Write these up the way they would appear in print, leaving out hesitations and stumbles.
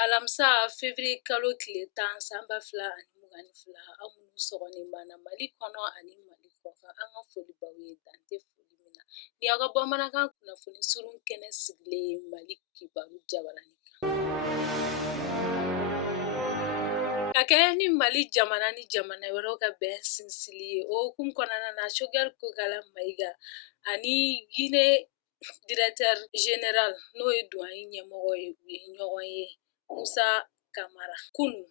Alamisa février kalo tile 10 san 2022 aw minnu sɔgɔlen banna Mali kɔnɔ ani Mali kɔkan an ka foli b'aw ye dante foli min na ni aw ka bamanankan kunnafoni surun kɛnɛ sigilen Mali kibaru jabaranin kan. Ka kɛɲɛ ni Mali jamana ni jamana wɛrɛw ka bɛn sinsinli ye o hukumu kɔnɔna na Choguel Kokala Mayiga ani Guinée directeur général n'o ye douane ɲɛmɔgɔ ye u ye ɲɔgɔn ye Musa Kamara kunu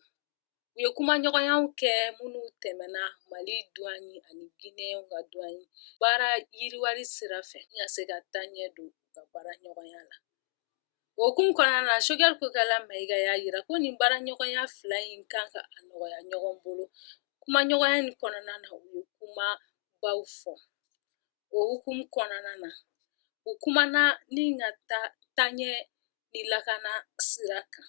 u ye kumaɲɔgɔnyaw kɛ minnu tɛmɛna Mali douane ani Guinéen ka douane baara yiriwali sira fɛ ni ka se ka taa ɲɛ don u ka baara ɲɔgɔnya la. O hukumu kɔnɔna na Choguel Kokala Mayiga y'a yira ko nin baara ɲɔgɔnya fila in kan ka a nɔgɔya ɲɔgɔn bolo. Kumaɲɔgɔnya in kɔnɔna na u ye kumabaw fɔ. O hukumu kɔnɔna na u kumana ni ka taa ɲɛ ni lakana sira kan.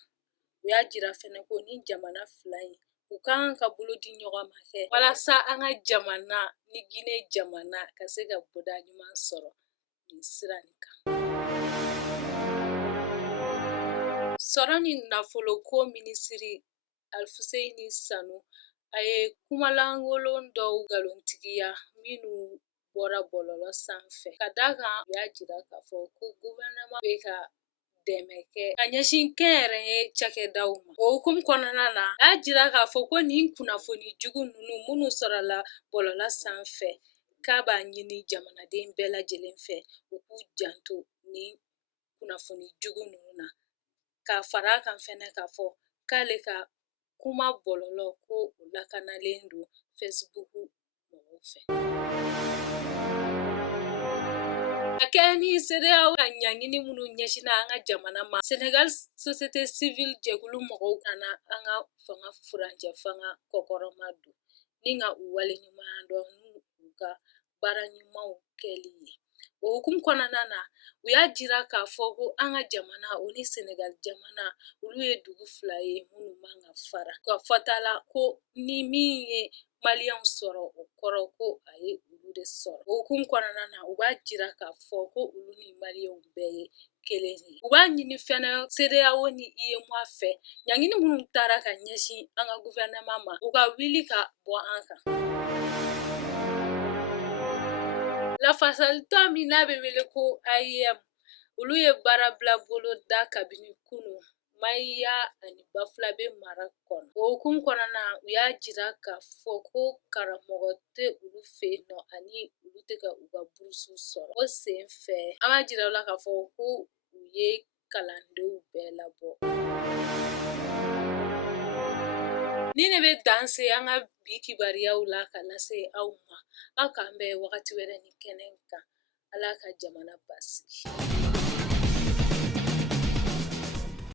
U y'a jira fɛnɛ ko ni jamana fila in u kan ka bolo di ɲɔgɔn ma kɛ walasa an ka jamana ni Guinée jamana ka se ka boda ɲuman sɔrɔ nin sira nin kan. Sɔrɔ ni nafolo ko minisiri Alfuseni Sanu a ye kumalangolon dɔw ngalontigiya minnu bɔra bɔlɔlɔ sanfɛ ka d'a kan u y'a jira k'a fɔ ko gouvernement bɛ ka dɛmɛ kɛ ka ɲɛsin kɛnyɛrɛye cakɛdaw ma. O hukumu kɔnɔna na a y'a jira k'a fɔ ko nin kunnafoni jugu ninnu minnu sɔrɔla bɔlɔlɔ sanfɛ k'a b'a ɲini jamanaden bɛɛ lajɛlen fɛ u k'u janto ni kunnafoni jugu ninnu na ka fara a kan fɛnɛ k'a fɔ k'ale ka kuma bɔlɔlɔ ko o lakanalen don Facebook mɔgɔw fɛ. A kɛɲɛ ni CEDEAO ka ɲaŋini minnu ɲɛsinna an ka jamana ma Senegal société civile jɛkulu mɔgɔw kana an ka fanga furancɛ fanga kɔkɔrɔma don ni ka u waleɲuman dɔn n'u ka baara ɲumanw kɛli ye. O hukumu kɔnɔna na u y'a jira k'a fɔ ko an ka jamana o ni Senegal jamana olu ye dugu fila ye minnu man ka fara. Ka fɔta la ko ni min ye maliyɛnw sɔrɔ o kɔrɔ ko a ye olu de sɔrɔ. O hukumu kɔnɔna na u b'a jira k'a fɔ ko olu ni maliyɛnw bɛɛ ye kelen ye. U b'a ɲini fɛnɛ CEDEAO ni UEMOA fɛ ɲaŋini minnu taara ka ɲɛsin an ka gouvernement ma u ka wuli ka bɔ an kan. Lafasalitɔn min n'a bɛ wele ko IEM olu ye baara bila bolo da kabini kunun Maiya ani Bafulabe mara kɔnɔ. O hukumu kɔnɔna na u y'a jira k'a fɔ ko karamɔgɔ tɛ olu fɛ yen nɔ ani olu tɛ ka u ka burusu sɔrɔ. O sen fɛ an b'a jira u la k'a fɔ ko u ye kalandenw bɛɛ labɔ. Ni ne bɛ dan se an ka bi kibaruyaw la ka lase aw ma aw k'an bɛn wagati wɛrɛ ni kɛnɛ kan Ala ka jamana basigi.